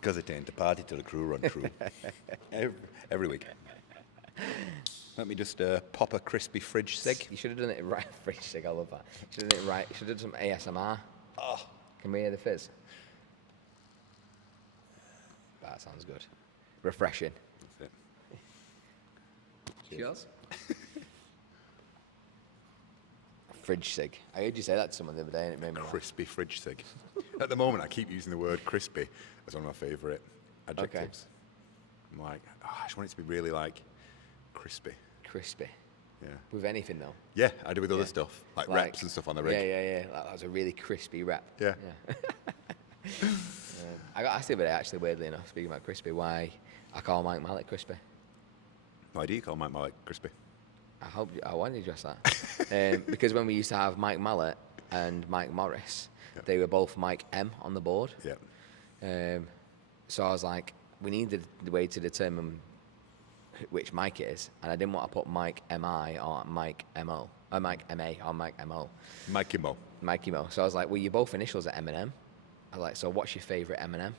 Because it ain't a party till the crew run through. every week. Let me just pop a crispy fridge cig. You should have done it right. Fridge cig, I love that. You should have done it right. You should have done some ASMR. Oh, Can we hear the fizz? That sounds good. Refreshing. that's it. Cheers. Fridge cig. I heard you say that to someone the other day and it made me laugh. Crispy fridge cig. At the moment, I keep using the word crispy as one of my favourite adjectives. I'm like, I just want it to be really like crispy. Crispy. Yeah. With anything though. Yeah, I do with other stuff, like reps and stuff on the rig. Yeah. That was a really crispy rep. Yeah. I got asked the other day, actually, weirdly enough, speaking about crispy, why I call Mike Mallet crispy. Why do you call Mike Mallet crispy? I wanted to address that. Because when we used to have Mike Mallet and Mike Morris, they were both Mike M on the board. Yeah. So I was like, we needed the way to determine which Mike it is, and I didn't want to put Mike MI or Mike MO, or Mike MA or Mike MO. Mikey Mo. Mikey Mo. So I was like, well, you're both initials at M&M. I was like, so what's your favourite M&M?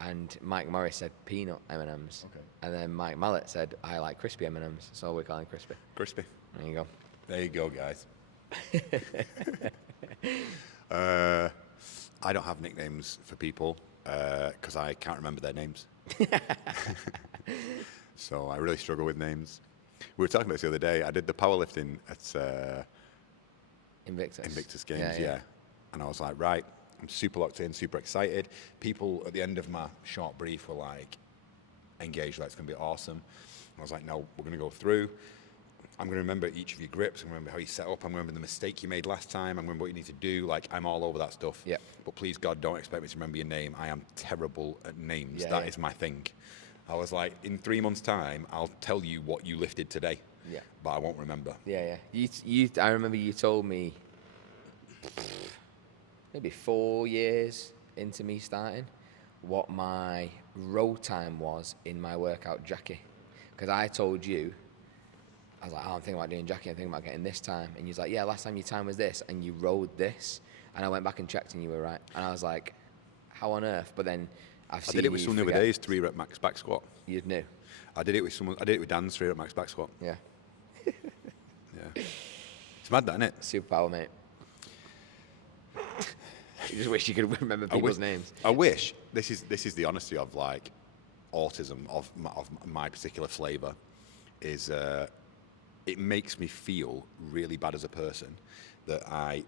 And Mike Morris said peanut M&Ms. Okay. And then Mike Mallet said, I like crispy M&Ms, so we're calling crispy. Crispy. There you go. There you go, guys. I don't have nicknames for people because I can't remember their names. So I really struggle with names. We were talking about this the other day. I did the powerlifting at Invictus Games, yeah. And I was like, right, I'm super locked in, super excited. People at the end of my short brief were like, engaged, like it's going to be awesome. And I was like, no, we're going to go through. I'm going to remember each of your grips. I'm going to remember how you set up. I'm going to remember the mistake you made last time. I'm going to remember what you need to do. Like, I'm all over that stuff. Yeah. But please, God, don't expect me to remember your name. I am terrible at names. Yeah, That is my thing. I was like, in 3 months' time, I'll tell you what you lifted today. Yeah. But I won't remember. Yeah. I remember you told me maybe 4 years into me starting what my row time was in my workout Jackie. Because I told you, I was like, I'm thinking about doing Jackie, I'm thinking about getting this time. And you was like, yeah, last time your time was this, and you rode this. And I went back and checked, and you were right. And I was like, how on earth? But then I've seen I did it with someone the other day, 3-rep max back squat. You knew. I did it with someone. I did it with Dan's 3-rep max back squat. Yeah. Yeah. It's mad, that, isn't it? Superpower, mate. You just wish you could remember people's names. I wish. This is the honesty of like autism of my particular flavour. Is it makes me feel really bad as a person that I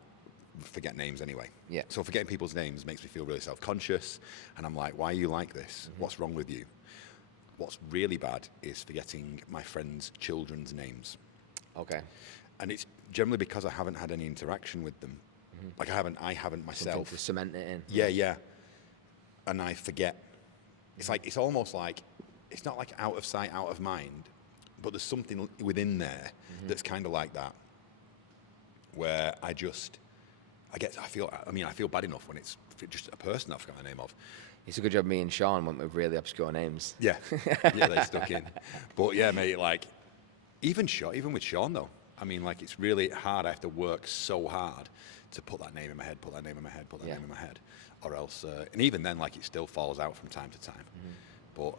forget names anyway. Yeah. So forgetting people's names makes me feel really self-conscious, and I'm like, why are you like this? Mm-hmm. What's wrong with you? What's really bad is forgetting my friends' children's names. Okay. And it's generally because I haven't had any interaction with them. Mm-hmm. Like I haven't myself. Something to cement it in. Yeah. And I forget. It's almost like, it's not like out of sight, out of mind, but there's something within there that's kind of like that, where I feel bad enough when it's just a person I've forgotten the name of. It's a good job me and Sean went with really obscure names. Yeah, they stuck in. But yeah, mate, like, even with Sean though, I mean, like, it's really hard. I have to work so hard to put that name in my head, name in my head, or else, and even then, like, it still falls out from time to time. But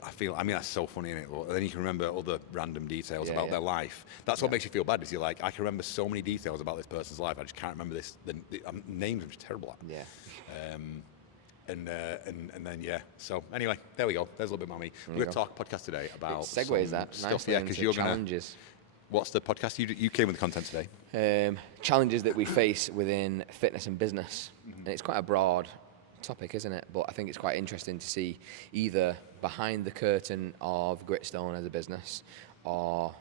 that's so funny, innit? And then you can remember other random details about their life. That's what makes you feel bad, is you're like, I can remember so many details about this person's life, I just can't remember this. The names are just terrible at. Yeah. And then, yeah. So anyway, there we go. There's a little bit more me. We're going to talk podcast today about It segues that stuff. nicely Yeah, because into you're challenges. What's the podcast? You came with the content today. Challenges that we face within fitness and business. And it's quite a broad topic, isn't it? But I think it's quite interesting to see either behind the curtain of Gritstone as a business, or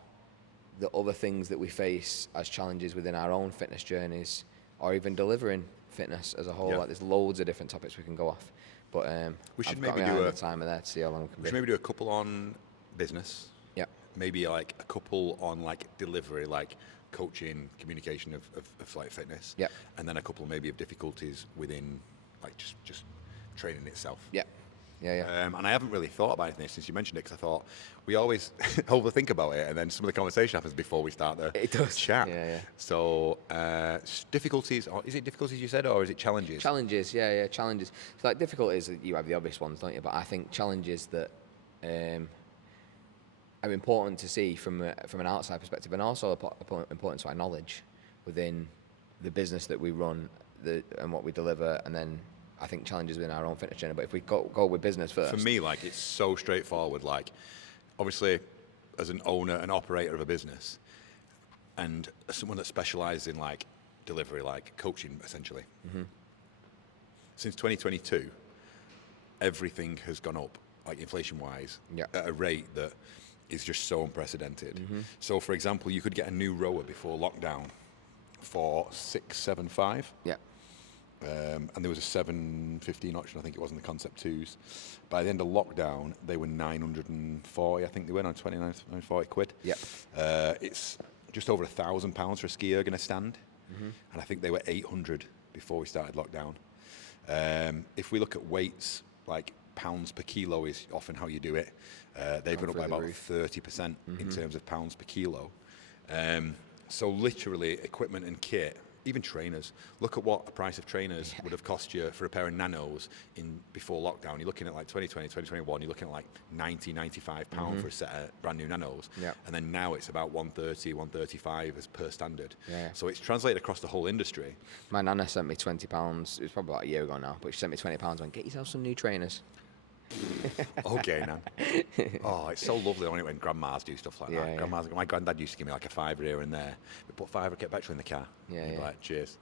the other things that we face as challenges within our own fitness journeys, or even delivering fitness as a whole. Yeah. Like, there's loads of different topics we can go off. But we should I've got maybe my eye do on a the timer there to see how long we can We be. should maybe do a couple on business. Yeah. Maybe like a couple on like delivery, like coaching, communication of like fitness. Yeah. And then a couple maybe of difficulties within like just training itself. Yeah. Yeah. And I haven't really thought about anything since you mentioned it, because I thought we always overthink about it, and then some of the conversation happens before we start the It does. chat. Yeah. So difficulties, or is it difficulties you said, or is it challenges? Challenges, yeah, challenges. So like difficulties, you have the obvious ones, don't you? But I think challenges that are important to see from an outside perspective, and also important to our knowledge within the business that we run, and what we deliver, and then I think challenges within our own fitness journey. But if we go with business first, For me, like, it's so straightforward. Like, obviously, as an owner and operator of a business, and as someone that specializes in like delivery, like coaching, essentially. Since 2022, everything has gone up, like inflation-wise, at a rate that is just so unprecedented. So, for example, you could get a new rower before lockdown for 675. yeah, And there was a 715 option, I think it was, in the Concept 2s. By the end of lockdown, they were 940, I think they went on 940 quid. Yeah. It's just over £1,000 for a ski ergonomic stand, and I think they were 800 before we started lockdown. If we look at weights, like pounds per kilo is often how you do it. They've gone up by about 30% in terms of pounds per kilo. So literally, equipment and kit, even trainers. Look at what the price of trainers would have cost you for a pair of Nanos before lockdown. You're looking at like 2020, 2021, you're looking at like 90, 95 pounds for a set of brand new Nanos. Yeah. And then now it's about 130, 135 as per standard. Yeah. So it's translated across the whole industry. my nana sent me £20. It was probably about a year ago now, but she sent me £20 and went, get yourself some new trainers. Okay, Nan. Oh, it's so lovely when grandmas do stuff like that. Yeah. Grandmas, my granddad used to give me like a £5 here and there. We put £5, get petrol in the car. Yeah, He'd be yeah. like, cheers.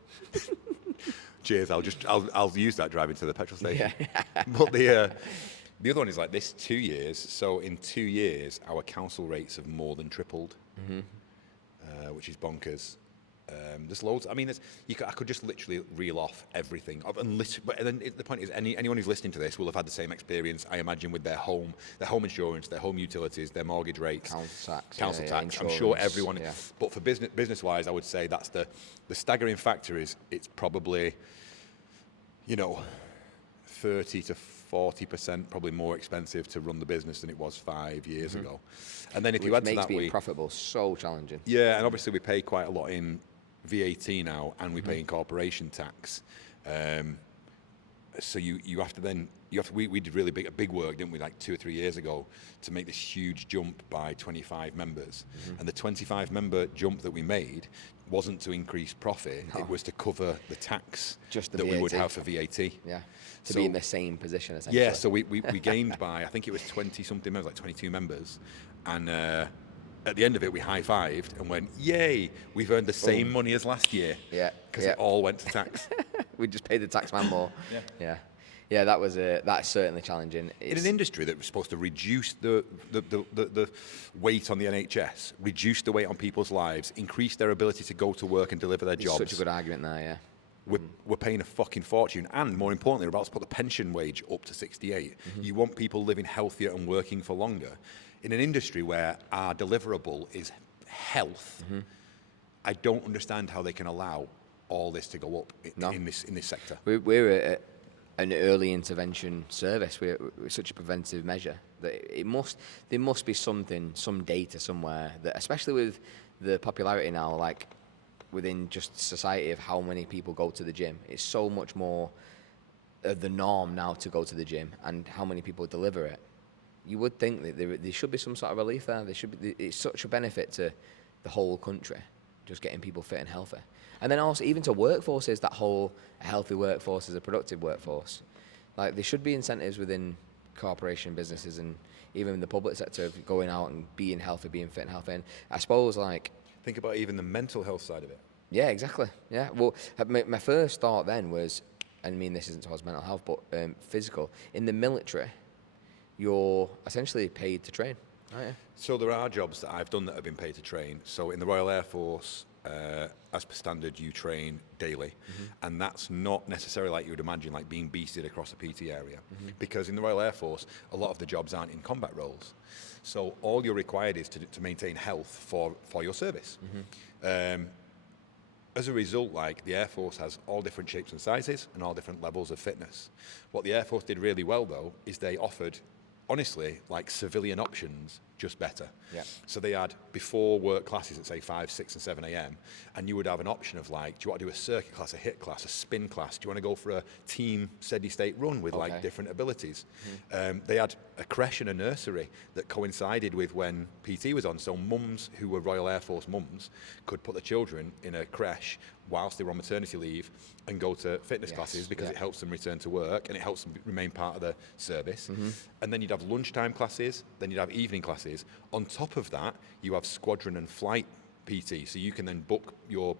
Cheers. I'll use that driving to the petrol station. Yeah. But the other one is like this 2 years. So in 2 years, our council rates have more than tripled, which is bonkers. There's loads. I mean, I could just literally reel off everything. But then the point is, anyone who's listening to this will have had the same experience, I imagine, with their home insurance, their home utilities, their mortgage rates, Council tax. I'm sure insurance, everyone. yeah. But for business-wise, I would say that's the staggering factor is it's probably, 30 to 40% probably more expensive to run the business than it was 5 years ago. And then if you Which add to makes that, being profitable so challenging. yeah, and obviously we pay quite a lot in VAT now, and we pay in corporation tax. So you have to we did really big work, didn't we, like 2 or 3 years ago, to make this huge jump by 25 members. And the 25 member jump that we made wasn't to increase profit, it was to cover the tax Just the that we would VAT. have for VAT. Yeah. To So- be in the same position, essentially. Yeah, so we gained by, I think it was 20 something members, like 22 members, and at the end of it we high-fived and went, yay, we've earned the same money as last year. Yeah, Because yeah. it all went to tax. We just paid the tax man more. Yeah, that's certainly challenging. In an industry that was supposed to reduce the weight on the NHS, reduce the weight on people's lives, increase their ability to go to work and deliver their It's jobs, such a good argument there, yeah. we're paying a fucking fortune, and more importantly, we're about to put the pension wage up to 68. You want people living healthier and working for longer. In an industry where our deliverable is health, I don't understand how they can allow all this to go up in this sector. We're an early intervention service. We're such a preventive measure that there must be some data somewhere that, especially with the popularity now, like within just society, of how many people go to the gym. It's so much more the norm now to go to the gym, and how many people deliver it. You would think that there should be some sort of relief there. It's such a benefit to the whole country, just getting people fit and healthy. And then also even to workforces, that whole healthy workforce is a productive workforce. Like, there should be incentives within corporation businesses and even in the public sector of going out and being healthy, being fit and healthy. And I suppose, like, Think about even the mental health side of it. yeah, exactly. Yeah. Well, my first thought then was, and I mean, this isn't towards mental health, but physical. In the military, you're essentially paid to train, aren't you? So there are jobs that I've done that have been paid to train. So in the Royal Air Force, as per standard, you train daily, and that's not necessarily like you would imagine, like being beasted across a PT area, because in the Royal Air Force, a lot of the jobs aren't in combat roles. So all you're required is to maintain health for your service. as a result, like the Air Force has all different shapes and sizes and all different levels of fitness. What the Air Force did really well, though, is they offered, honestly, like civilian options, just better. Yeah. So they had before work classes at say 5, 6, and 7 a.m. and you would have an option of like, do you want to do a circuit class, a hit class, a spin class? Do you want to go for a team steady state run with like different abilities? They had a creche and a nursery that coincided with when PT was on. So mums who were Royal Air Force mums could put the children in a creche whilst they were on maternity leave and go to fitness classes because it helps them return to work and it helps them remain part of the service. And then you'd have lunchtime classes, then you'd have evening classes. On top of that, you have squadron and flight PT, so you can then book your,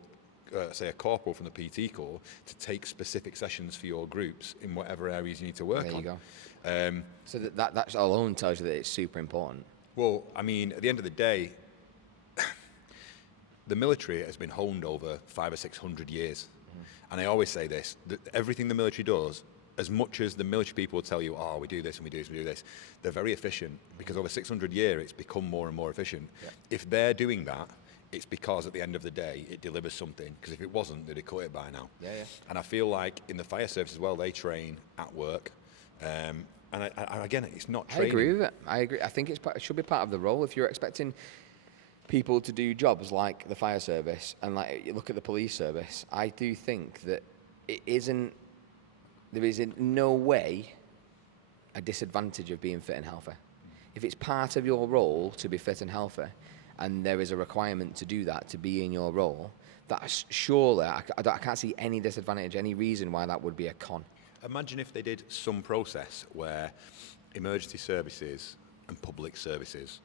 say, a corporal from the PT corps to take specific sessions for your groups in whatever areas you need to work on. There you go. So that alone tells you that it's super important. Well, I mean, at the end of the day, the military has been honed over 500 or 600 years. And I always say this, that everything the military does, as much as the military people will tell you, oh, we do this and we do this, we do this, they're very efficient because over 600 years, it's become more and more efficient. Yeah. If they're doing that, it's because at the end of the day, it delivers something. Because if it wasn't, they'd have cut it by now. Yeah, yeah. And I feel like in the fire service as well, they train at work. And again, it's not training. I agree with it. I agree. I think it should be part of the role. If you're expecting people to do jobs like the fire service and like you look at the police service, I do think that it isn't. There is in no way a disadvantage of being fit and healthy. If it's part of your role to be fit and healthy, and there is a requirement to do that, to be in your role, that's surely, I can't see any disadvantage, any reason why that would be a con. Imagine if they did some process where emergency services and public services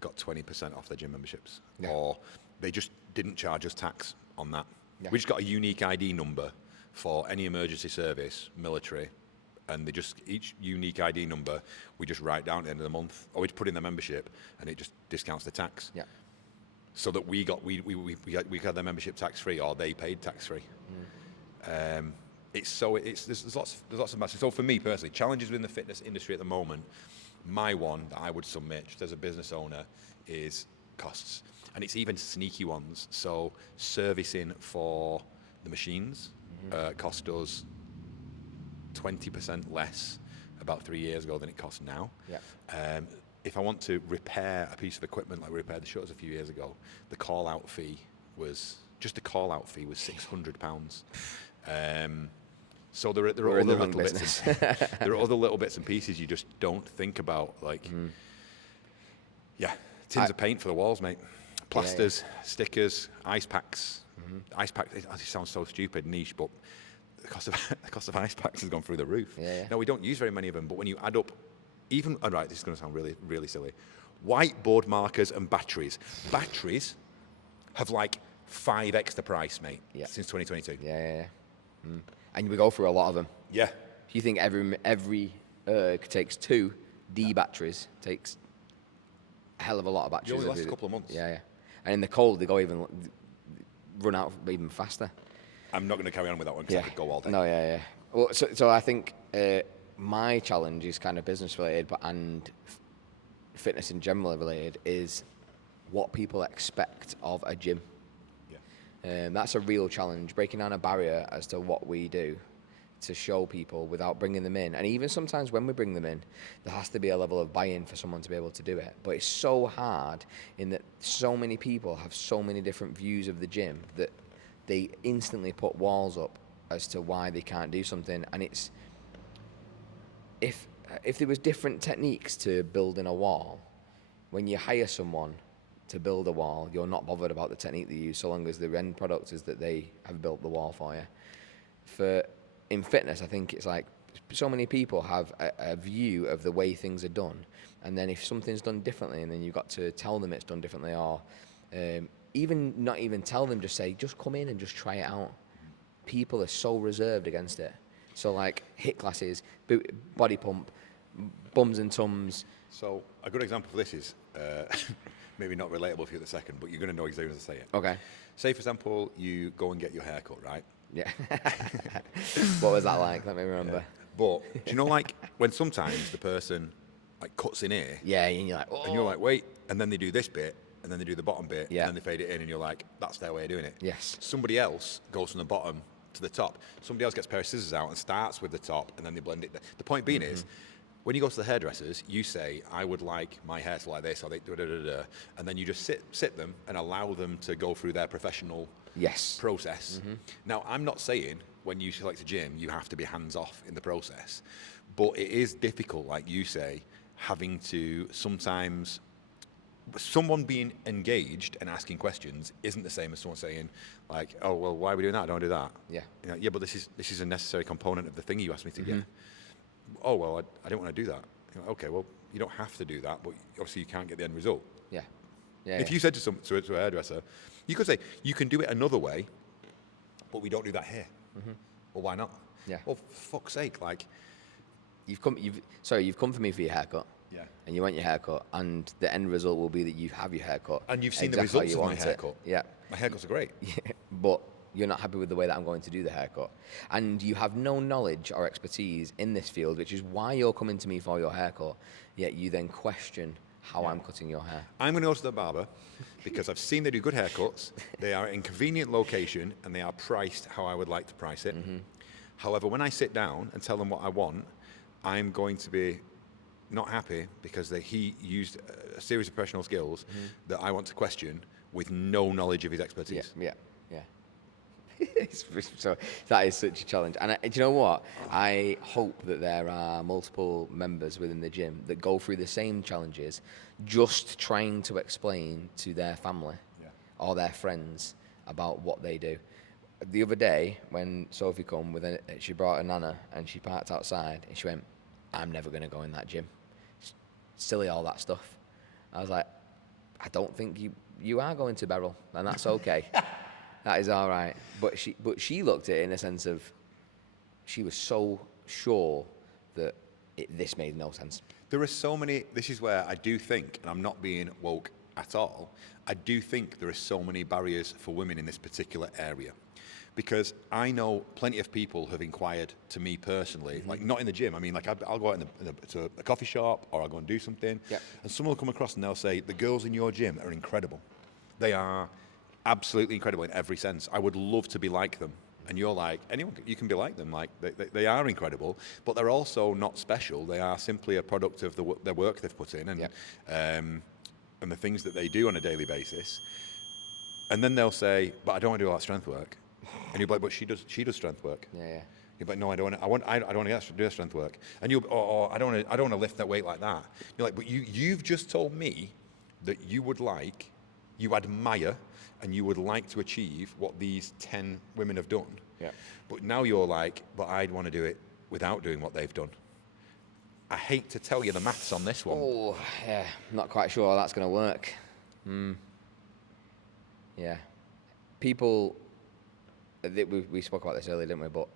got 20% off their gym memberships, or they just didn't charge us tax on that. Yeah. We just got a unique ID number for any emergency service, military, and they just, each unique ID number, we just write down at the end of the month, or we just put in their membership, and it just discounts the tax. Yeah. So that we got their membership tax free, or they paid tax free. There's lots of matches. So for me personally, challenges within the fitness industry at the moment, my one that I would submit just as a business owner is costs, and it's even sneaky ones. So servicing for the machines cost us 20% less about 3 years ago than it costs now. Yeah. If I want to repair a piece of equipment like we repaired the shutters a few years ago, the call-out fee was £600. So there are other little bits. There are other little bits and pieces you just don't think about, like tins of paint for the walls, mate, plasters, stickers, ice packs. Ice packs. It sounds so stupid, niche, but the cost of ice packs has gone through the roof. Now we don't use very many of them, but when you add up, even this is going to sound really, really silly. Whiteboard markers and batteries. Batteries have like 5x the price, mate, since 2022. And we go through a lot of them. Yeah. If you think every takes 2 D batteries, takes a hell of a lot of batteries. It only lasts a couple of months. Yeah. And in the cold, they run out even faster. I'm not going to carry on with that one because I could go all day. No, Well, so I think my challenge is kind of business related, and fitness in general related, is what people expect of a gym. That's a real challenge, breaking down a barrier as to what we do to show people without bringing them in. And even sometimes when we bring them in, there has to be a level of buy-in for someone to be able to do it. But it's so hard in that so many people have so many different views of the gym that they instantly put walls up as to why they can't do something. And it's, if there was different techniques to building a wall, when you hire someone to build a wall, you're not bothered about the technique they use so long as the end product is that they have built the wall for you. In fitness, I think it's like so many people have a view of the way things are done, and then if something's done differently, and then you've got to tell them it's done differently, or not even tell them, just say, just come in and just try it out. People are so reserved against it. So like hit classes, body pump, bums and tums. So a good example for this is, maybe not relatable for you at the second, but you're going to know exactly as I say it. Okay. Say, for example, you go and get your hair cut, right? Yeah. What was that like? Let me remember. Yeah. But do you know, like, when sometimes the person like cuts in here? Yeah, and you're like, oh. And you're like, wait, and then they do this bit, and then they do the bottom bit, Yeah. and then they fade it in, and you're like, that's their way of doing it. Yes. Somebody else goes from the bottom to the top. Somebody else gets a pair of scissors out and starts with the top, and then they blend it. The point being is, when you go to the hairdressers, you say, I would like my hair to like this, or they da-da-da-da, and then you just sit them and allow them to go through their professional Yes. process. Now, I'm not saying when you select a gym, you have to be hands-off in the process, but it is difficult, like you say, having to sometimes, someone being engaged and asking questions isn't the same as someone saying, like, oh, well, why are we doing that? I don't do that. Yeah. You know, yeah, but this is a necessary component of the thing you asked me to get. Oh, well, I don't want to do that. You know, okay, well, you don't have to do that, but obviously you can't get the end result. Yeah. Yeah. If you said to a hairdresser, you could say, you can do it another way, but we don't do that here. Well, why not? Yeah. Well, for fuck's sake, like, You've come for me for your haircut. yeah. And you want your haircut, and the end result will be that you have your haircut. And you've seen exactly the how results you of my want it. haircut. Yeah. My haircuts are great. But you're not happy with the way that I'm going to do the haircut. And you have no knowledge or expertise in this field, which is why you're coming to me for your haircut, yet you then question how I'm cutting your hair. I'm going to go to the barber because I've seen they do good haircuts. They are in convenient location and they are priced how I would like to price it. However, when I sit down and tell them what I want, I'm going to be not happy because he used a series of professional skills that I want to question with no knowledge of his expertise. Yeah. So that is such a challenge. And do you know what? I hope that there are multiple members within the gym that go through the same challenges, just trying to explain to their family or their friends about what they do. The other day, when Sophie come she brought a nana and she parked outside and she went, I'm never going to go in that gym. Silly, all that stuff. I was like, I don't think you are going to Beryl, and that's okay. That is all right. But she looked at it in a sense of, she was so sure that this made no sense. There are so many, this is where I do think, and I'm not being woke at all, I do think there are so many barriers for women in this particular area. Because I know plenty of people have inquired to me personally, like not in the gym. I mean, like I'll go out to a coffee shop or I'll go and do something, and someone will come across and they'll say, the girls in your gym are incredible. They are absolutely incredible in every sense. I would love to be like them. And you're like, anyone, you can be like them. Like they are incredible, but they're also not special. They are simply a product of their work they've put in and the things that they do on a daily basis. And then they'll say, but I don't want to do all that strength work. And you're like, but she does strength work. Yeah. You're like, no, I don't want to do that strength work. And I don't want to lift that weight like that. You're like, but you've just told me that you admire and you would like to achieve what these 10 women have done. Yeah. But now you're like, but I'd want to do it without doing what they've done. I hate to tell you the maths on this one. Oh, yeah. Not quite sure how that's going to work. Yeah. People, we spoke about this earlier, didn't we? But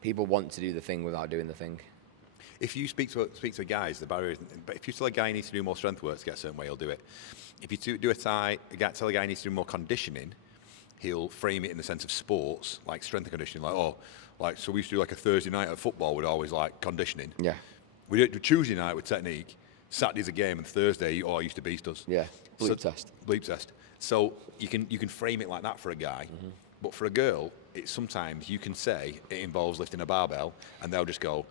people want to do the thing without doing the thing. If you speak to guys, the barrier isn't, but if you tell a guy he needs to do more strength work to get a certain way, he'll do it. If you tell a guy he needs to do more conditioning, he'll frame it in the sense of sports, like strength and conditioning, so we used to do like a Thursday night at football, we'd always like conditioning. Yeah. We did Tuesday night with technique, Saturday's a game, and Thursday, I used to beast us. Yeah. Bleep test. So you can frame it like that for a guy, but for a girl, it's sometimes you can say it involves lifting a barbell, and they'll just go,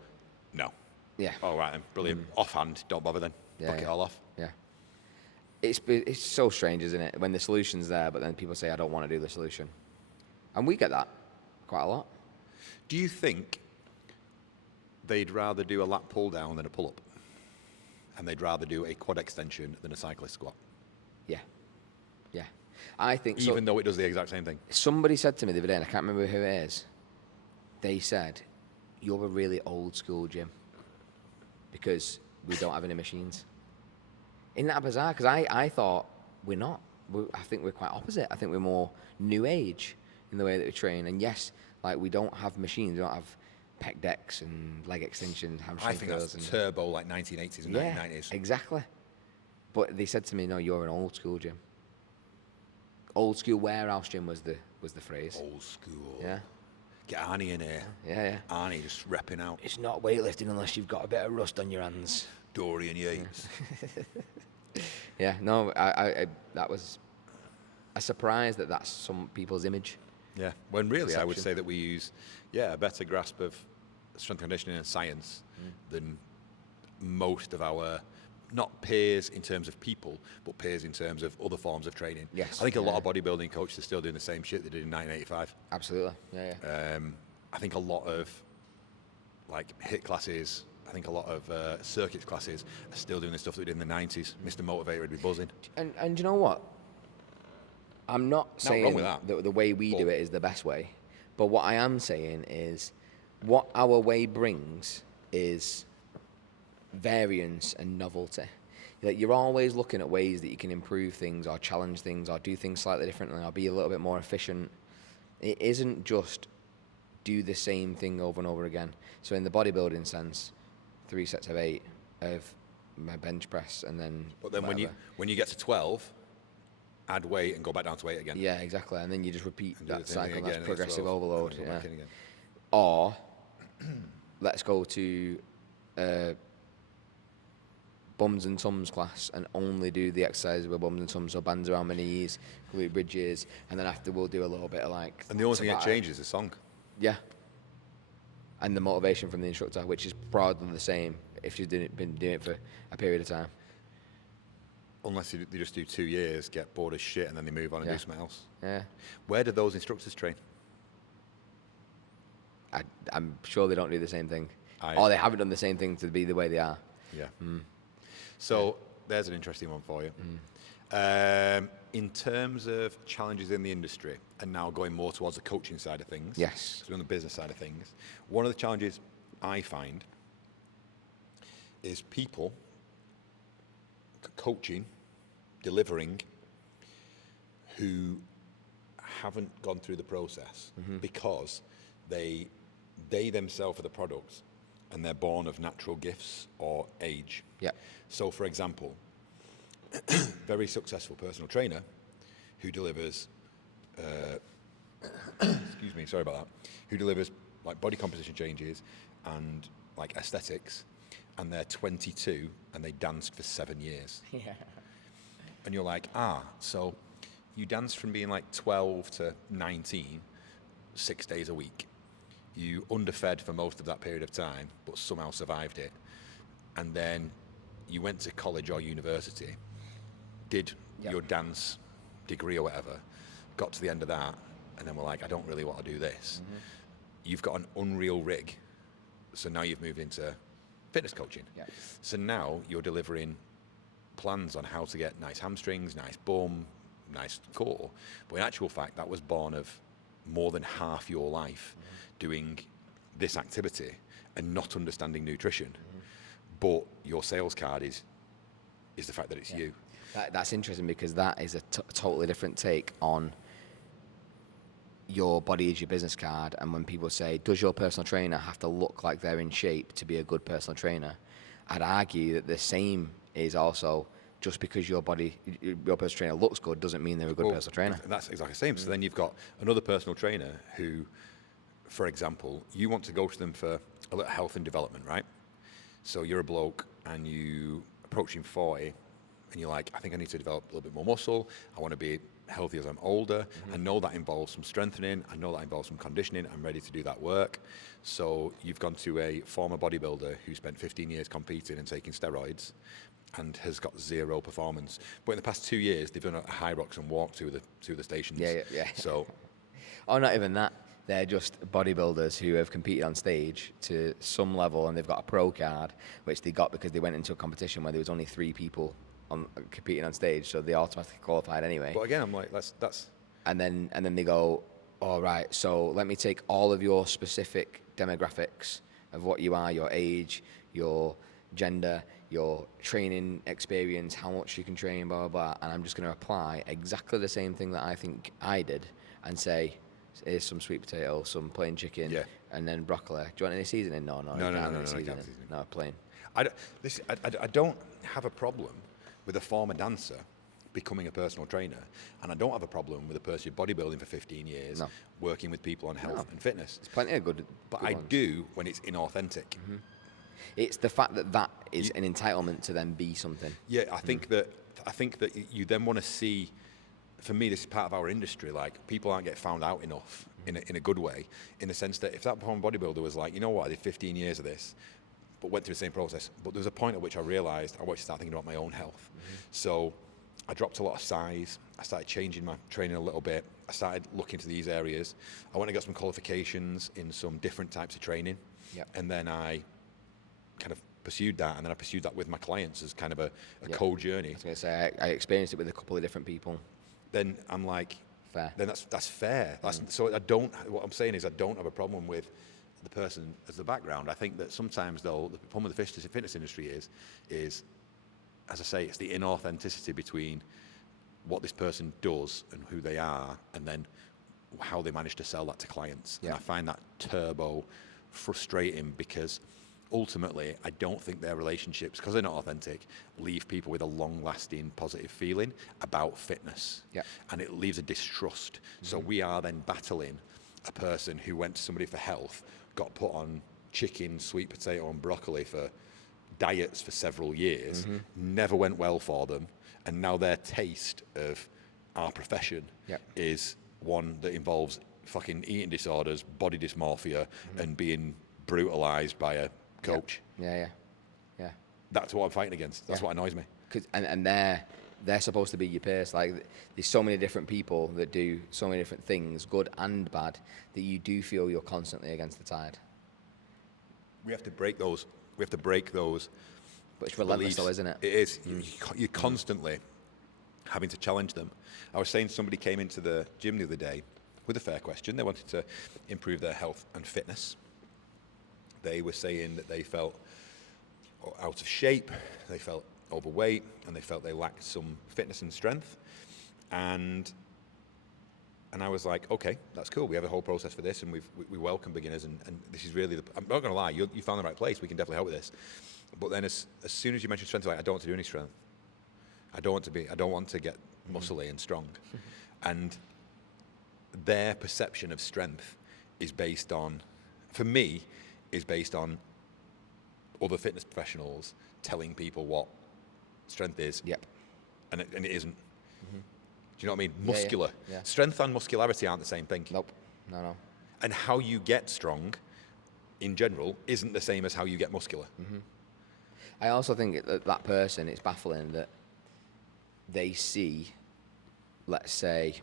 no. Yeah. All right then, brilliant. Offhand, don't bother then. Knock it all off. Yeah. It's so strange, isn't it? When the solution's there, but then people say, I don't want to do the solution. And we get that quite a lot. Do you think they'd rather do a lat pull down than a pull up? And they'd rather do a quad extension than a cyclist squat? Yeah. I think so. Even though it does the exact same thing? Somebody said to me the other day, and I can't remember who it is, they said, you're a really old school gym because we don't have any machines. Isn't that bizarre? Because I thought we're not. I think we're quite opposite. I think we're more new age in the way that we train. And yes, like we don't have machines. We don't have pec decks and leg extensions, hamstring I think curls. that's turbo like 1980s and 1990s. Exactly. But they said to me, no, you're an old school gym. Old school warehouse gym was the phrase. Old school. Yeah. Get Arnie in here. Yeah. Arnie just repping out. It's not weightlifting unless you've got a bit of rust on your hands. Dorian Yates. Yeah, no, I that was a surprise that that's some people's image. Yeah, when really I would Perception. say that we use, a better grasp of strength and conditioning and science than most of our, not peers in terms of people, but peers in terms of other forms of training. Yes, I think a lot yeah. of bodybuilding coaches are still doing the same shit they did in 1985. Absolutely. Yeah. I think a lot of like HIIT classes, I think a lot of circuits classes are still doing the stuff that we did in the 90s. Mr. Motivator would be buzzing. And you know what? I'm not Nothing wrong saying with that. that the way we do But- it is the best way, but what I am saying is what our way brings is variance and novelty. Like you're always looking at ways that you can improve things or challenge things or do things slightly differently or be a little bit more efficient. It isn't just do the same thing over and over again. So in the bodybuilding sense, 3 sets of 8 of my bench press and then But then whatever. when you get to 12, add weight and go back down to 8 again. Yeah, exactly. And then you just repeat And do that the same thing cycle. again, That's and it's progressive 12, and overload. then go Yeah. back in again. Or let's go to bums and tums class and only do the exercises with bums and tums, so bands around my knees, glute bridges, and then after we'll do a little bit of like. And the only thing that Tabata. changes is the song. Yeah. And the motivation from the instructor, which is probably the same if you've been doing it for a period of time. Unless they just do 2 years, get bored as shit, and then they move on and Yeah. do something else. Yeah. Where do those instructors train? I'm sure they don't do the same thing. I- Or they haven't done the same thing to be the way they are. Yeah. So there's an interesting one for you. In terms of challenges in the industry, and now going more towards the coaching side of things. Yes. So on the business side of things, one of the challenges I find is people coaching, delivering, who haven't gone through the process because they themselves are the products and they're born of natural gifts or age. Yeah. So, for example, very successful personal trainer who delivers, excuse me, sorry about that, who delivers like body composition changes and like aesthetics, and they're 22 and they danced for 7 years. Yeah. And you're like, so you danced from being like 12 to 19, 6 days a week. You underfed for most of that period of time, but somehow survived it. And then you went to college or university, did your dance degree or whatever, got to the end of that, and then we're like, I don't really want to do this. You've got an unreal rig, so now you've moved into fitness coaching. Yeah. So now you're delivering plans on how to get nice hamstrings, nice bum, nice core. But in actual fact, that was born of more than half your life doing this activity and not understanding nutrition. But your sales card is the fact that it's you. That's interesting because that is a totally different take on your body is your business card. And when people say, does your personal trainer have to look like they're in shape to be a good personal trainer? I'd argue that the same is also just because your personal trainer looks good doesn't mean they're a good Well, personal trainer. That's exactly the same. So then you've got another personal trainer who, for example, you want to go to them for a little health and development, right? So you're a bloke and you approaching 40 and you're like, I think I need to develop a little bit more muscle. I want to be healthy as I'm older. I know that involves some strengthening. I know that involves some conditioning. I'm ready to do that work. So you've gone to a former bodybuilder who spent 15 years competing and taking steroids and has got zero performance. But in the past 2 years, they've done a high rocks and walk to the stations. Yeah. So Oh, not even that. They're just bodybuilders who have competed on stage to some level, and they've got a pro card, which they got because they went into a competition where there was only 3 people competing on stage, so they automatically qualified anyway. but again, I'm like, that's And then they go, all right, so let me take all of your specific demographics of what you are, your age, your gender, your training experience, how much you can train, blah, blah, blah, and I'm just going to apply exactly the same thing that I think I did and say, here's some sweet potato, some plain chicken, Yeah. and then broccoli. Do you want any seasoning? No, No, you no, can't no, have no, any no, I can't seasoning. seasoning. No, plain. I don't have a problem with a former dancer becoming a personal trainer, and I don't have a problem with a person who's bodybuilding for 15 years, No. working with people on health and fitness. There's plenty of good But good I ones. do when it's inauthentic. It's the fact that that is an entitlement to then be something. Yeah, I think that I think that you then want to see. For me, this is part of our industry. Like, people aren't getting found out enough in a good way, in the sense that if that bodybuilder was like, you know what, I did 15 years of this, but went through the same process. But there was a point at which I realised I wanted to start thinking about my own health. So I dropped a lot of size. I started changing my training a little bit. I started looking into these areas. I went and got some qualifications in some different types of training. Yep. And then I kind of pursued that, and then I pursued that with my clients as kind of a Yep. co-journey. I was going to say, I experienced it with a couple of different people. Then I'm like, Fair. then that's fair. So what I'm saying is I don't have a problem with the person as the background. I think that sometimes, though, the problem with the fitness industry is, as I say, it's the inauthenticity between what this person does and who they are, and then how they manage to sell that to clients. Yeah. And I find that turbo frustrating, because ultimately I don't think their relationships, because they're not authentic, leave people with a long-lasting positive feeling about fitness. Yeah. And it leaves a distrust. So we are then battling a person who went to somebody for health, got put on chicken, sweet potato and broccoli for diets for several years, never went well for them, and now their taste of our profession Yep. is one that involves fucking eating disorders, body dysmorphia, and being brutalized by a coach. Yeah. That's what I'm fighting against. That's Yeah. what annoys me. And they're supposed to be your peers. Like, there's so many different people that do so many different things, good and bad, that you do feel you're constantly against the tide. We have to break those. We have to break those. But it's relentless, beliefs. though, isn't it? It is. You're constantly having to challenge them. I was saying, somebody came into the gym the other day with a fair question. They wanted to improve their health and fitness. They were saying that they felt out of shape, they felt overweight, and they felt they lacked some fitness and strength. And I was like, okay, that's cool. We have a whole process for this, and we welcome beginners. And this is really, I'm not going to lie, you found the right place. We can definitely help with this. But then as soon as you mention strength, like, I don't want to do any strength. I don't want to get muscly and strong. And their perception of strength is based on, for me, is based on other fitness professionals telling people what strength is. Yep. And it isn't. Do you know what I mean? Yeah, yeah, Muscular. yeah. Strength and muscularity aren't the same thing. Nope. No. And how you get strong, in general, isn't the same as how you get muscular. I also think that person, it's baffling that they see, let's say,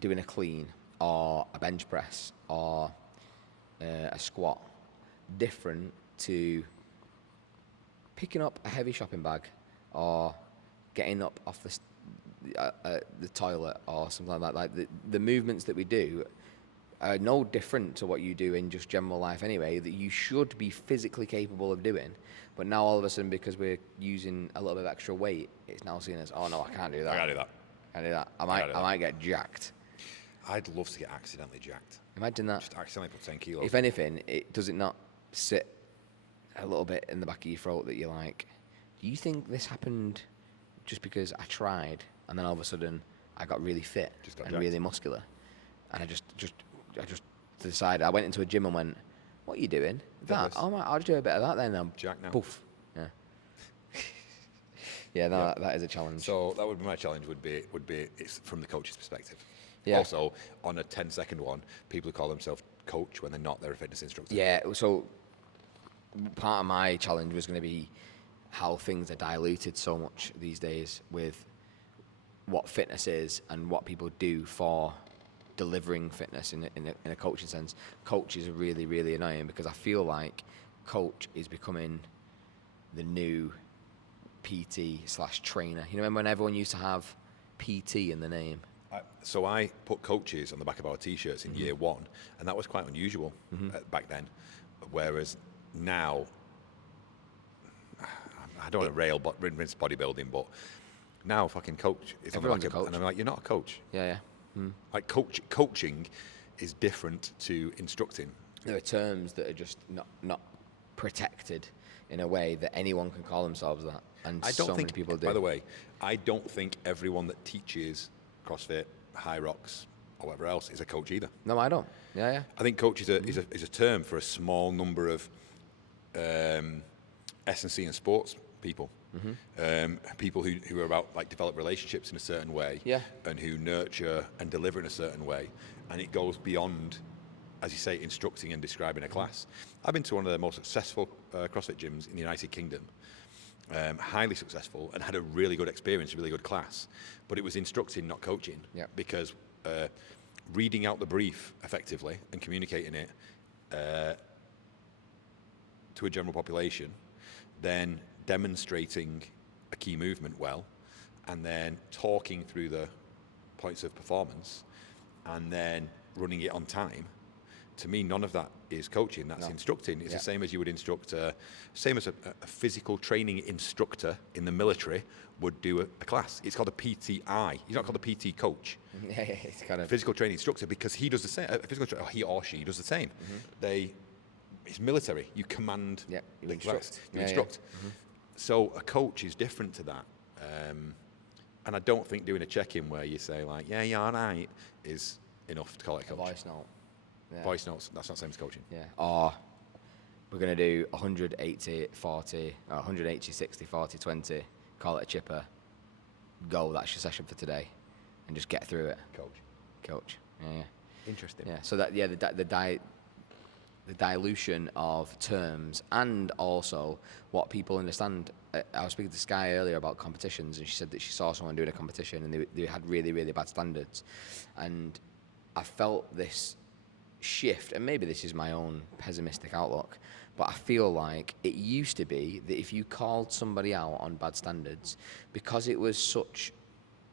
doing a clean or a bench press or a squat different to picking up a heavy shopping bag or getting up off the toilet or something like that. Like, the movements that we do are no different to what you do in just general life anyway, that you should be physically capable of doing. But now all of a sudden, because we're using a little bit of extra weight, it's now seen as, oh no, I can't do that. I gotta do that. Can't do that. I gotta do that. might get jacked. I'd love to get accidentally jacked. Imagine that. Just accidentally put 10 kilos. If anything, does it not sit a little bit in the back of your throat that you're like, do you think this happened just because I tried and then all of a sudden I got really fit Just got and jacked. really muscular, and I just decided, I went into a gym and went, what are you doing? That? Deadlifts. Oh, I'll just do a bit of that then. And Jacked now. poof. Yeah. Yeah, no, that is a challenge. So that would be my challenge. Would be it's from the coach's perspective. Yeah. Also, on a 10-second one, people who call themselves coach when they're not, they're a fitness instructor. Yeah, so part of my challenge was going to be how things are diluted so much these days with what fitness is and what people do for delivering fitness in a coaching sense. Coach is really, really annoying because I feel like coach is becoming the new PT/trainer. You know, remember when everyone used to have PT in the name? So I put coaches on the back of our T-shirts in year one, and that was quite unusual back then. Whereas now, I don't want to rail rinse bodybuilding, but now fucking coach is on the Everyone's back a of, coach. and I'm like, you're not a coach. Yeah. Like coaching is different to instructing. There are terms that are just not protected in a way that anyone can call themselves that, and I don't so think many people do. By the way, I don't think everyone that teaches CrossFit, High Rocks, or whatever else is a coach either. No, I don't. Yeah. I think coach is a term for a small number of S&C and sports people. People who are about like develop relationships in a certain way, Yeah. and who nurture and deliver in a certain way, and it goes beyond, as you say, instructing and describing a class. I've been to one of the most successful CrossFit gyms in the United Kingdom, highly successful, and had a really good experience, a really good class, but it was instructing, not coaching, Yeah. because reading out the brief effectively and communicating it to a general population, then demonstrating a key movement well, and then talking through the points of performance, and then running it on time. To me, none of that is coaching. That's instructing. It's the same as you would instruct, same as a physical training instructor in the military would do a class. It's called a PTI. He's not called a PT coach. Yeah, it's kind of Physical training instructor, because he does the same. He or she does the same. It's military. You command you the class. instruct. You Yeah, instruct. So a coach is different to that. And I don't think doing a check-in where you say like, yeah, you're all right, is enough to call it a a coach. voice note. Yeah. Voice notes, that's not the same as coaching. Yeah. Or we're going to do 180, 40, or 180, 60, 40, 20, call it a chipper, go, that's your session for today, and just get through it. Coach. Yeah. Interesting. Yeah. So that, the dilution of terms, and also what people understand. I was speaking to Sky earlier about competitions, and she said that she saw someone doing a competition and they had really, really bad standards. And I felt this shift, and maybe this is my own pessimistic outlook, but I feel like it used to be that if you called somebody out on bad standards, because it was such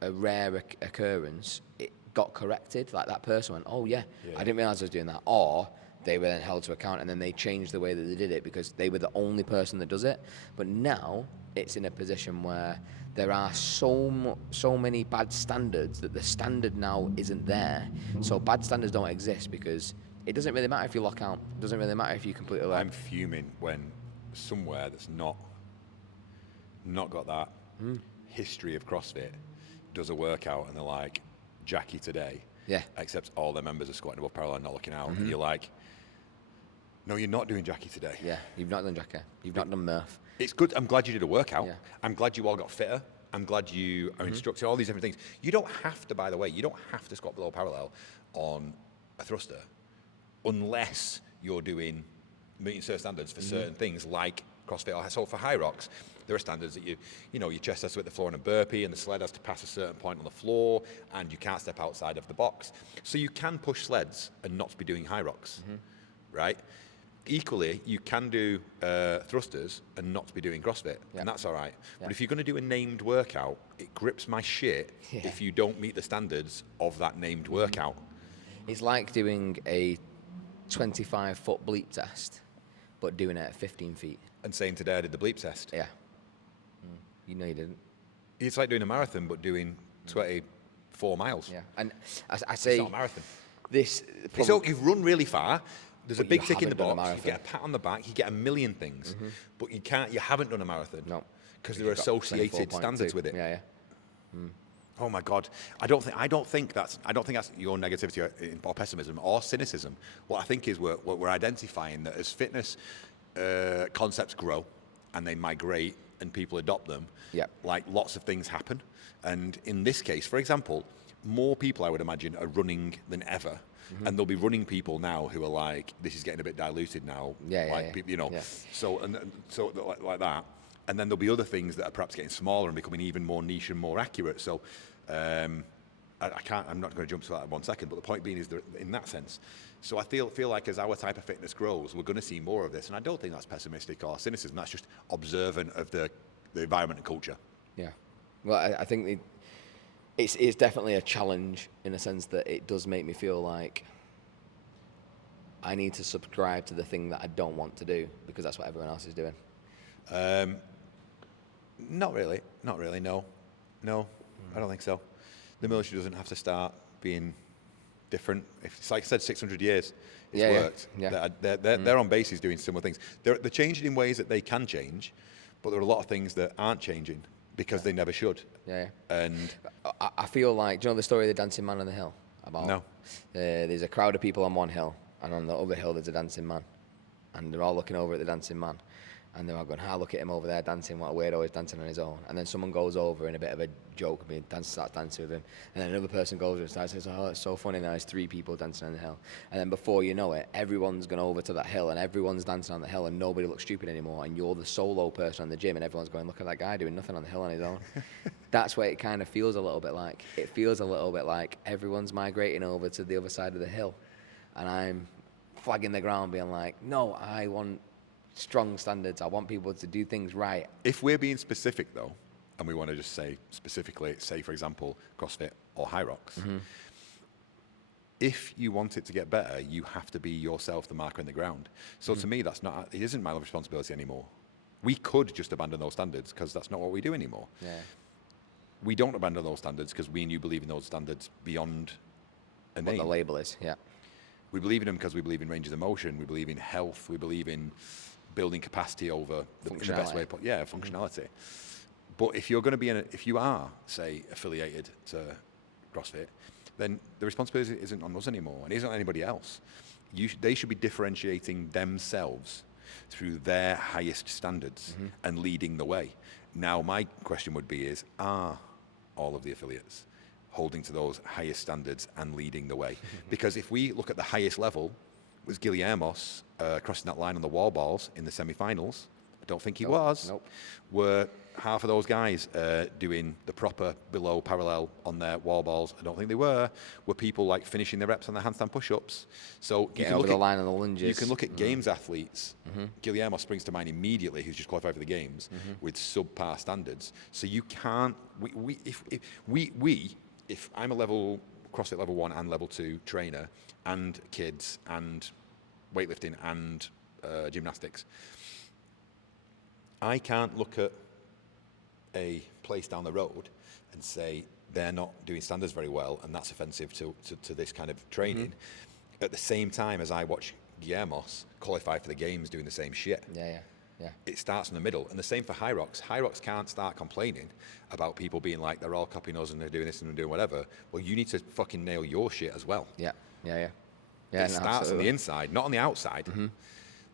a rare occurrence, it got corrected. Like that person went, oh yeah, I didn't realize I was doing that. Or they were then held to account, and then they changed the way that they did it because they were the only person that does it. But now it's in a position where there are so many bad standards that the standard now isn't there. So bad standards don't exist because it doesn't really matter if you lock out. It doesn't really matter if you completely I'm fuming when somewhere that's not got that history of CrossFit does a workout and they're like, Jackie today, except all their members are squatting above parallel and not looking out. And you're like, no, you're not doing Jackie today. Yeah, you've not done Jackie. You've not done Murph. It's good. I'm glad you did a workout. Yeah. I'm glad you all got fitter. I'm glad you are instructed, all these different things. You don't have to, by the way, you don't have to squat below parallel on a thruster unless you're doing meeting certain standards for certain things like CrossFit. So for high rocks, there are standards that your chest has to hit the floor in a burpee, and the sled has to pass a certain point on the floor, and you can't step outside of the box. So you can push sleds and not be doing high rocks, right? Equally, you can do thrusters and not be doing CrossFit, and that's all right. But if you're going to do a named workout, it grips my shit if you don't meet the standards of that named workout. It's like doing a 25-foot bleep test, but doing it at 15 feet. And saying today I did the bleep test. Yeah. You know you didn't. It's like doing a marathon, but doing 24 miles. Yeah. And I say It's not a marathon. this. So you've run really far. There's a But big you tick in the haven't done a box. You marathon. get a pat on the back. You get a million things, but you haven't done a marathon. No. Because there are You've got associated 24.2. standards with it. Yeah. Oh my God! I don't think that's your negativity or pessimism or cynicism. What I think is we're identifying that as fitness concepts grow and they migrate and people adopt them. Yeah. Like lots of things happen, and in this case, for example, more people I would imagine are running than ever. And there'll be running people now who are like, this is getting a bit diluted now. People, So like that. And then there'll be other things that are perhaps getting smaller and becoming even more niche and more accurate. So I'm not going to jump to that in 1 second, but the point being is that in that sense. So I feel like as our type of fitness grows, we're going to see more of this. And I don't think that's pessimistic or cynicism. That's just observant of the environment and culture. Yeah. Well, I think it's definitely a challenge in a sense that it does make me feel like I need to subscribe to the thing that I don't want to do because that's what everyone else is doing. Not really. No, I don't think so. The military doesn't have to start being different. If it's like I said, 600 years, it's worked. Yeah. They're on bases doing similar things. They're changing in ways that they can change, but there are a lot of things that aren't changing because they never should. Yeah. And I feel like, do you know the story of the dancing man on the hill? No. There's a crowd of people on one hill, and on the other hill there's a dancing man, and they're all looking over at the dancing man, And they're all going, look at him over there dancing, what a weirdo, he's dancing on his own. And then someone goes over in a bit of a joke and starts dancing with him. And then another person goes over and starts saying, oh, it's so funny, now there's 3 people dancing on the hill. And then before you know it, everyone's gone over to that hill and everyone's dancing on the hill and nobody looks stupid anymore. And you're the solo person in the gym and everyone's going, look at that guy doing nothing on the hill on his own. That's what it kind of feels a little bit like. It feels a little bit like everyone's migrating over to the other side of the hill. And I'm flagging the ground being like, no, I want strong standards. I want people to do things right. If we're being specific though, and we want to just say specifically, say for example, CrossFit or High Rocks, if you want it to get better, you have to be yourself the marker in the ground. So to me, it isn't my responsibility anymore. We could just abandon those standards because that's not what we do anymore. Yeah. We don't abandon those standards because we and you believe in those standards beyond a name. What the label is, yeah. We believe in them because we believe in ranges of motion. We believe in health. We believe in building capacity over the best way. Functionality. But if you're going to be if you are, say, affiliated to CrossFit, then the responsibility isn't on us anymore, and it isn't on anybody else. They should be differentiating themselves through their highest standards and leading the way. Now, my question would be: are all of the affiliates holding to those highest standards and leading the way? Because if we look at the highest level, was Guillermos crossing that line on the wall balls in the semi-finals? I don't think he was. Nope. Were half of those guys doing the proper below parallel on their wall balls? I don't think they were. Were people like finishing their reps on their handstand push-ups? So Getting over the line on the lunges. You can look at games athletes. Guillermo springs to mind immediately, who's just qualified for the games with subpar standards. So you can't. If I'm a CrossFit level 1 and level 2 trainer, and kids and weightlifting and gymnastics, I can't look at a place down the road and say they're not doing standards very well and that's offensive to this kind of training at the same time as I watch Guillermos qualify for the games doing the same shit. Yeah. It starts in the middle. And the same for High Rocks. High Rocks can't start complaining about people being like, they're all copying us and they're doing this and they're doing whatever. Well, you need to fucking nail your shit as well. Yeah, It starts on the inside, not on the outside.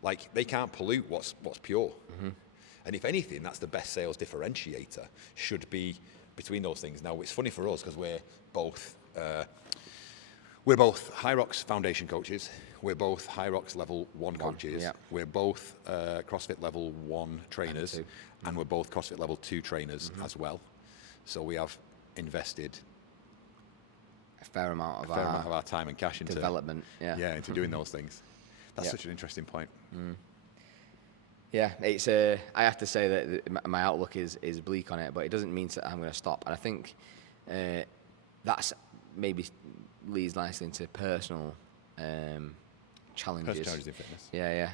Like, they can't pollute what's pure. And if anything, that's the best sales differentiator, should be between those things. Now, it's funny for us because we're both High Rocks Foundation coaches. We're both High Rocks Level 1 coaches. Yeah. We're both CrossFit Level 1 trainers. And we're both CrossFit Level 2 trainers as well. So we have invested a fair amount of our time and cash into development. Into doing those things. That's such an interesting point. Yeah, it's I have to say that my outlook is bleak on it, but it doesn't mean that I'm going to stop. And I think that's maybe leads nicely into personal challenges. Personal challenges in fitness. Yeah.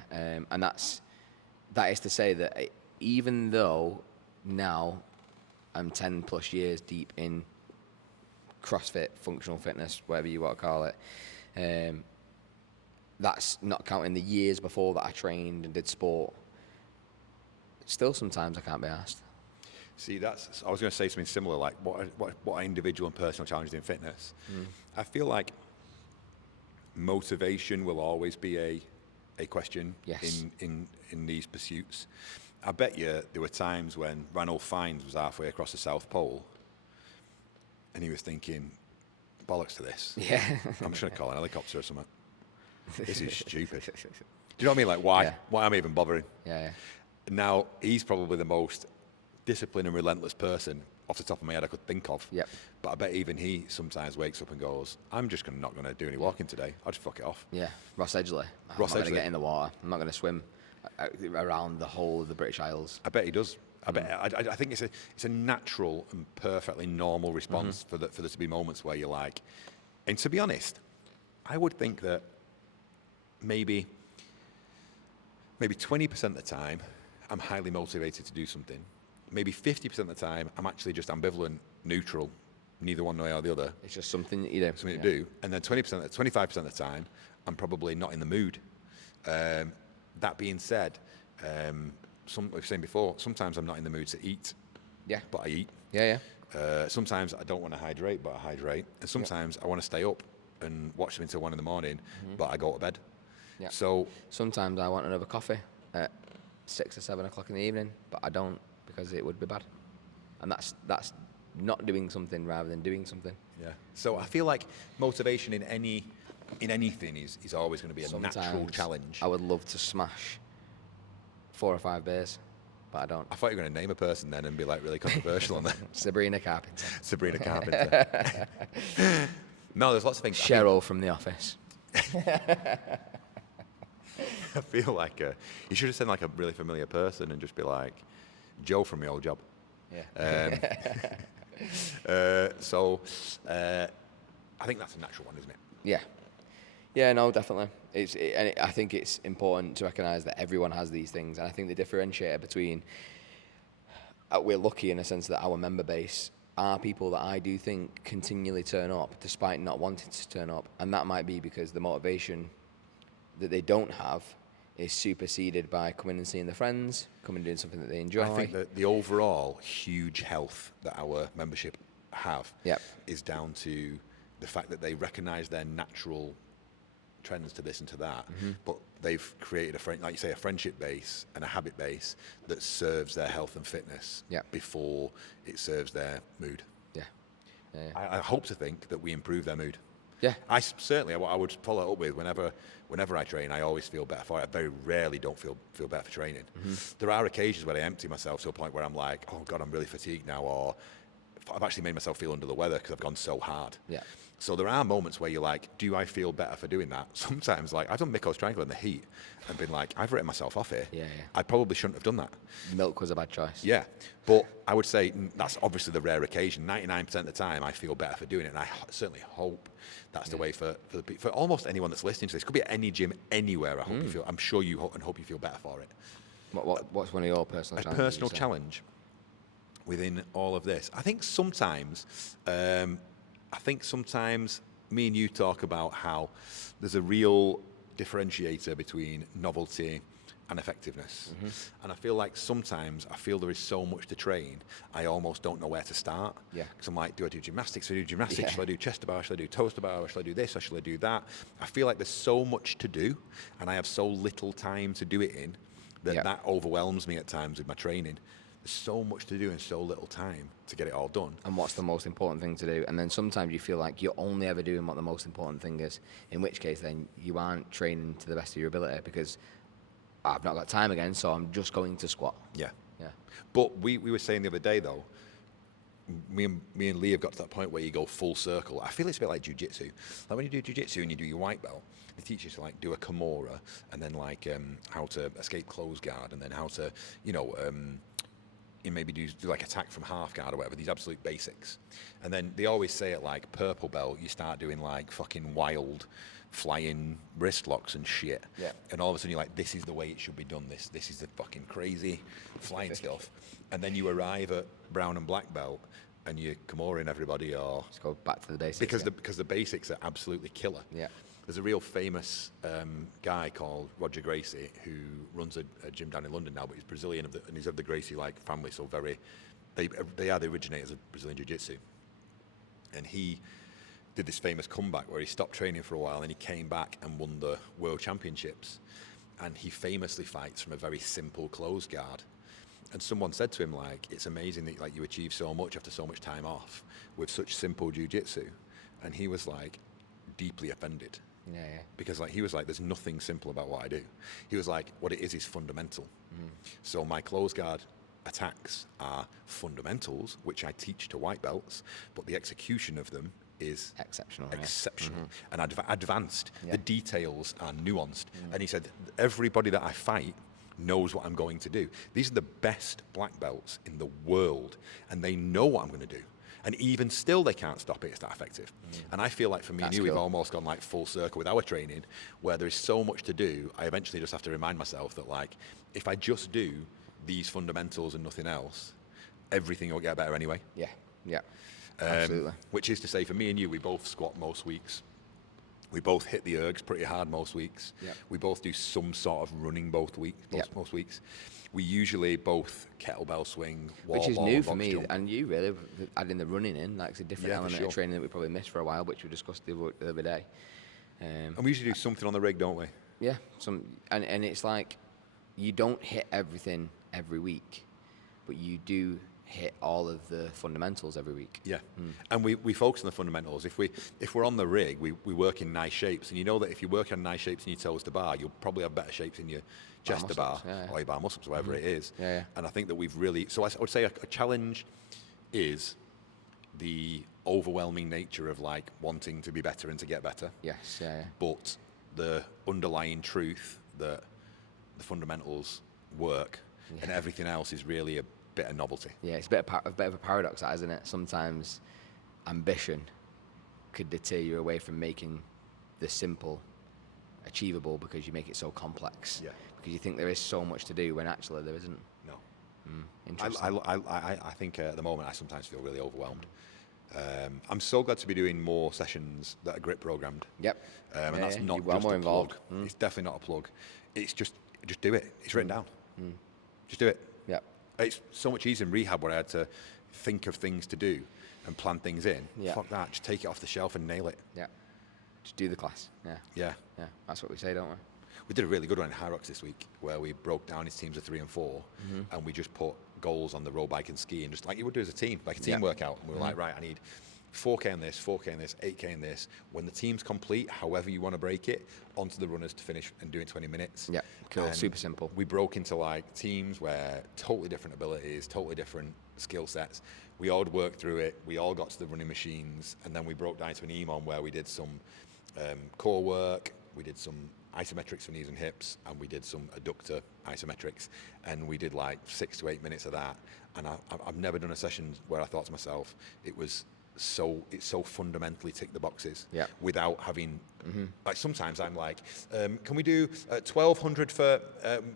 And that is to say that even though now I'm 10 plus years deep in CrossFit, functional fitness, whatever you want to call it, that's not counting the years before that I trained and did sport. Still, sometimes I can't be asked. See, I was going to say something similar, like what are individual and personal challenges in fitness? I feel like motivation will always be a question in these pursuits. I bet you there were times when Ranulph Fiennes was halfway across the South Pole and he was thinking, bollocks to this. Yeah. I'm just going to call an helicopter or something. This is stupid. Do you know what I mean? Like, why? Yeah. Why am I even bothering? Yeah. Now, he's probably the most disciplined and relentless person off the top of my head I could think of. Yep. But I bet even he sometimes wakes up and goes, I'm just not going to do any walking today. I'll just fuck it off. Yeah. Ross Edgley. I'm not going to get in the water. I'm not going to swim around the whole of the British Isles. I bet he does. I think it's a natural and perfectly normal response for there to be moments where you're like, and to be honest, I would think that maybe 20% of the time I'm highly motivated to do something. Maybe 50% of the time I'm actually just ambivalent, neutral, neither one way or the other. It's just something that you do. Something to do. And then 25% of the time I'm probably not in the mood. That being said, we've seen before, sometimes I'm not in the mood to eat, but I eat. Yeah. Sometimes I don't want to hydrate, but I hydrate. And sometimes I want to stay up and watch them until 1 in the morning, but I go to bed. Yeah. So sometimes I want another coffee at 6 or 7 o'clock in the evening, but I don't because it would be bad. And that's not doing something rather than doing something. Yeah. So I feel like motivation in anything is always going to be a natural Sometimes challenge. I would love to smash 4 or 5 beers, but I don't. I thought you were going to name a person then and be like really controversial on that. Sabrina Carpenter. Sabrina Carpenter. No, there's lots of things. Cheryl from The Office. I feel like you should have said like a really familiar person and just be like Joe from my old job. Yeah. So I think that's a natural one, isn't it? Yeah. Yeah, no, definitely. I think it's important to recognise that everyone has these things, and I think the differentiator between we're lucky in a sense that our member base are people that I do think continually turn up despite not wanting to turn up, and that might be because the motivation that they don't have is superseded by coming and seeing their friends, coming and doing something that they enjoy. I think that the overall huge health that our membership have is down to the fact that they recognise their natural trends to this and to that, but they've created like you say, a friendship base and a habit base that serves their health and fitness before it serves their mood. Yeah. I hope to think that we improve their mood. Yeah. I would follow up with whenever I train, I always feel better for it. I very rarely don't feel better for training. There are occasions where I empty myself to a point where I'm like, oh God, I'm really fatigued now, or I've actually made myself feel under the weather because I've gone so hard. Yeah. So there are moments where you're like, do I feel better for doing that? Sometimes, like, I've done Mikko's Triangle in the heat and been like, I've written myself off here. Yeah. I probably shouldn't have done that. Milk was a bad choice. Yeah. But I would say that's obviously the rare occasion. 99% of the time, I feel better for doing it. And I certainly hope that's the way for almost anyone that's listening to this. Could be at any gym, anywhere. I'm sure you hope you feel better for it. What's one of your personal challenges? A personal challenge within all of this. I think sometimes me and you talk about how there's a real differentiator between novelty and effectiveness. And I feel like sometimes there is so much to train, I almost don't know where to start. Yeah. Because I'm like, do I do gymnastics? Should I do gymnastics? Should I do chest to bar? Should I do toes to bar? Should I do this? Or should I do that? I feel like there's so much to do, and I have so little time to do it in that overwhelms me at times with my training. There's so much to do in so little time to get it all done. And what's the most important thing to do? And then sometimes you feel like you're only ever doing what the most important thing is, in which case then you aren't training to the best of your ability because I've not got time again, so I'm just going to squat. Yeah. But we were saying the other day, though, me and Lee have got to that point where you go full circle. I feel it's a bit like jiu-jitsu. Like when you do jiu-jitsu and you do your white belt, they teach you to like do a Kimura and then like how to escape close guard and then how to, you maybe do like attack from half guard or whatever, these absolute basics. And then they always say at like purple belt, you start doing like fucking wild flying wrist locks and shit. Yeah. And all of a sudden you're like, this is the way it should be done. This is the fucking crazy flying stuff. And then you arrive at brown and black belt and you're Kimura-ing everybody or... Just go back to the basics. Because the basics are absolutely killer. Yeah. There's a real famous guy called Roger Gracie who runs a gym down in London now, but he's Brazilian and he's of the Gracie like family, so they are the originators of Brazilian Jiu-Jitsu. And he did this famous comeback where he stopped training for a while and he came back and won the World Championships. And he famously fights from a very simple closed guard. And someone said to him, like, it's amazing that like you achieve so much after so much time off with such simple jiu-jitsu. And he was like deeply offended. Yeah. Because like he was like, there's nothing simple about what I do. He was like, what it is fundamental. So my closed guard attacks are fundamentals, which I teach to white belts, but the execution of them is exceptional and advanced. The details are nuanced. And he said, everybody that I fight knows what I'm going to do. These are the best black belts in the world, and they know what I'm going to do. And even still, they can't stop it. It's that effective. And I feel like for me and you, we've almost gone like full circle with our training, where there is so much to do. I eventually just have to remind myself that like, if I just do these fundamentals and nothing else, everything will get better anyway. Yeah. Absolutely. Which is to say, for me and you, we both squat most weeks. We both hit the ergs pretty hard most weeks. Yeah. We both do some sort of running most weeks. We usually both kettlebell swing, wall which is ball, new and for box me, jump. and you really adding the running in, like it's a different element of training that we probably missed for a while, which we discussed the other day. And we usually do something on the rig, don't we? Yeah, and it's like you don't hit everything every week, but you do hit all of the fundamentals every week. Yeah, and we focus on the fundamentals. If we're on the rig, we work in nice shapes, and you know that if you work on nice shapes in your toes to bar, you'll probably have better shapes in your chest to bar, or your bar muscles, whatever it is. Yeah. And I think that we've really. So I would say a challenge is the overwhelming nature of like wanting to be better and to get better. Yes. But the underlying truth that the fundamentals work and everything else is really a bit of novelty. Yeah, it's a bit of a paradox, that, isn't it? Sometimes ambition could deter you away from making the simple achievable because you make it so complex. Yeah. Because you think there is so much to do when actually there isn't. No. Interesting. I think at the moment I sometimes feel really overwhelmed. I'm so glad to be doing more sessions that are grip programmed. Yep. And that's not You're just more a involved. plug. It's definitely not a plug. It's just do it. It's written down. Just do it. Yep. It's so much easier in rehab where I had to think of things to do and plan things in. Yeah. Fuck that. Just take it off the shelf and nail it. Yeah. Just do the class. Yeah. Yeah. Yeah. That's what we say, don't we? We did a really good one in Hyrox this week where we broke down his teams of 3 and 4 and we just put goals on the road bike and ski and just like you would do as a team, like a team workout. And we were like, right, I need 4K in this, 4K in this, 8K in this. When the team's complete, however you want to break it, onto the runners to finish and do it in 20 minutes. Yeah, cool, And super simple. We broke into like teams where totally different abilities, totally different skill sets. We all worked through it. We all got to the running machines, and then we broke down to an EMOM where we did some core work, we did some isometrics for knees and hips, and we did some adductor isometrics, and we did like 6 to 8 minutes of that. And I've never done a session where I thought to myself, it's so fundamentally tick the boxes without having like sometimes I'm like, can we do 1200 for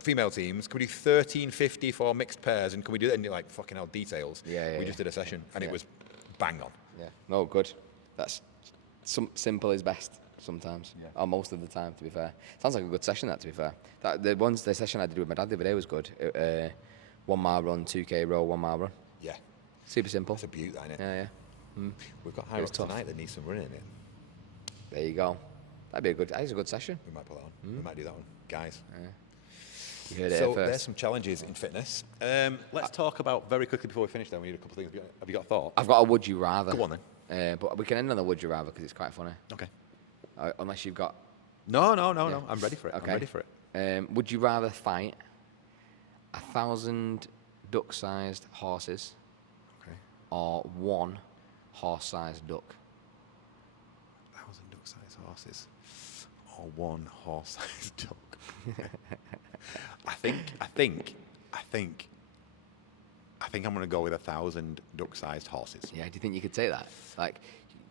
female teams? Can we do 1350 for mixed pairs? And can we do that? And you're like, fucking hell, details. We just did a session and it was bang on. Yeah. No, good. That's simple is best sometimes, or most of the time. To be fair, sounds like a good session. That, to be fair, the session I did with my dad the other day was good. 1 mile run, 2K row, 1 mile run. Yeah. Super simple. It's a beaut, that, isn't it? Yeah. We've got Hyrox tonight that needs some running in it. There you go. That'd be a good session. We might put that on. We might do that one, guys. You heard it So here first. there's some challenges in fitness. Let's talk about very quickly before we finish. Then we need a couple of things. Have you got a thought? I've got a would you rather. Go on then. But we can end on the would you rather because it's quite funny. Okay. Unless you've got. No. I'm ready for it. Okay. I'm ready for it. Would you rather fight 1,000 duck-sized horses Okay. or 1 horse-sized duck? 1,000 duck-sized horses or 1 horse-sized duck. I think I'm going to go with 1,000 duck-sized horses. Yeah, do you think you could say that?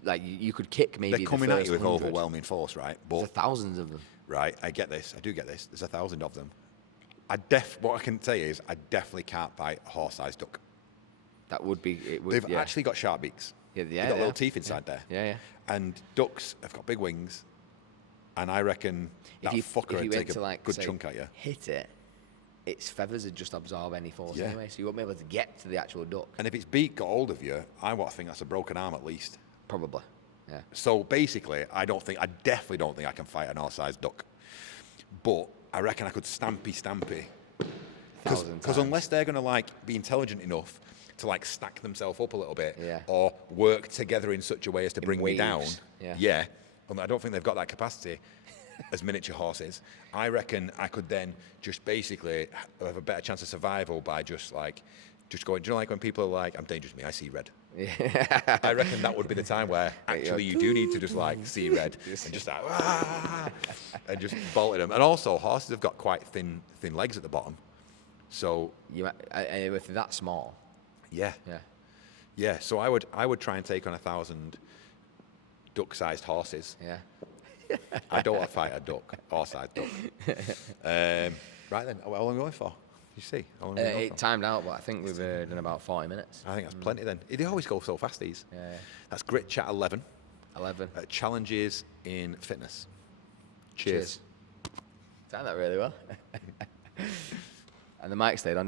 Like you could kick maybe. They're coming the at first you with 100. overwhelming force, right? There's But thousands of them. right, I get this. I do get this. There's 1,000 of them. What I can say is I definitely can't fight a horse-sized duck. That would be. It would, They've actually got sharp beaks. Yeah, They've got little teeth inside there. Yeah. And ducks have got big wings, and I reckon that fucker would take a good chunk at you. Hit it. Its feathers would just absorb any force Yeah. anyway, so you won't be able to get to the actual duck. And if its beak got hold of you, I want to think that's a broken arm at least. Probably. Yeah. So basically, I definitely don't think I can fight an horse-sized duck. But I reckon I could stampy. Because unless they're going to like be intelligent enough to like stack themselves up a little bit or work together in such a way as to bring me down, waves. and I don't think they've got that capacity as miniature horses. I reckon I could then just basically have a better chance of survival by just going, do you know, like when people are like, I'm dangerous to me, I see red. Yeah. I reckon that would be the time where actually you do need to just like see red and just like, and just bolt at them. And also horses have got quite thin legs at the bottom. So If they're that small. yeah. So I would try and take on 1,000 duck-sized horses. Yeah. I don't want to fight a duck, horse-sized duck. Right then, how long are we going for? You see, how long are we going It for? timed out, but I think we've done about 40 minutes. I think that's plenty then. They always go so fast, these. Yeah. That's Grit Chat 11. 11. Challenges in fitness. Cheers. Timed that really well. And the mic stayed on.